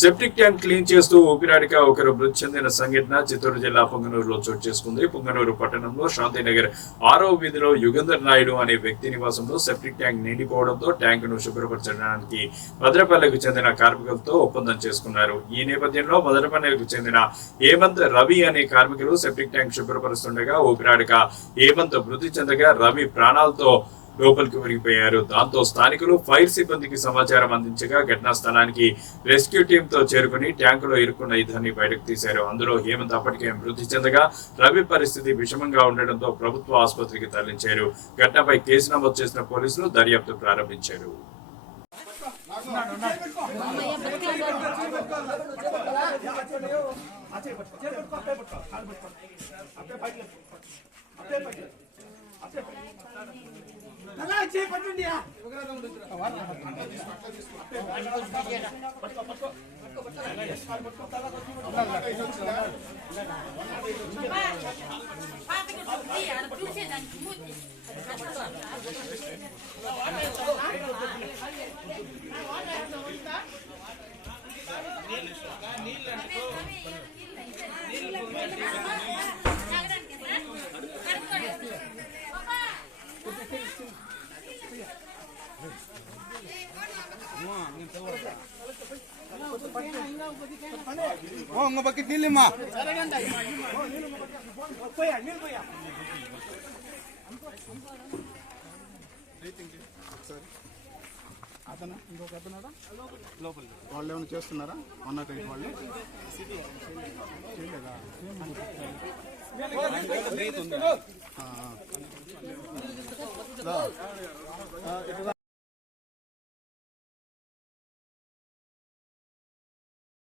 Septic tank clean చేస్తూ ఊపిరాడక ఒకరు మృతి చెందిన సంఘటన చిత్తూరు జిల్లా పొంగనూరులో చోటు చేసుకుంది. పొంగనూరు పట్టణంలో శాంతినగర్ 6వ వీధిలో యుగంధర్ నాయుడు అనే వ్యక్తి నివాసంలో సెప్టిక్ ట్యాంక్ నిండిపోవడంతో ట్యాంకును శుభ్రపరచడానికి మదనపల్లెకు చెందిన కార్మికులతో ఒప్పందం చేసుకున్నారు. ఈ నేపథ్యంలో మదనపల్లెకు చెందిన హేమంత్, రవి అనే కార్మికులు సెప్టిక్ ట్యాంక్ శుభ్రపరుస్తుండగా ఊపిరాడక హేమంత్ మృతి చెందగా రవి ప్రాణాలతో లోపలికి ఉరిగిపోయారు. దాంతో స్థానికులు ఫైర్ సిబ్బందికి సమాచారం అందించగా ఘటనా స్థలానికి రెస్క్యూ టీమ్ తో చేరుకుని ట్యాంకులో ఇరుక్కున్న ఇద్దరిని బయటకు తీశారు. అందులో హేమంత్ అప్పటికే మృతి చెందగా రవి పరిస్థితి విషమంగా ఉండడంతో ప్రభుత్వ ఆసుపత్రికి తరలించారు. ఘటనపై కేసు నమోదు చేసిన పోలీసులు దర్యాప్తు ప్రారంభించారు. బకెట్ నీళ్ళమ్మా అతను ఇంకొక అతను లోపల వాళ్ళు ఏమైనా చేస్తున్నారా 108 వాళ్ళు చేయలేదా?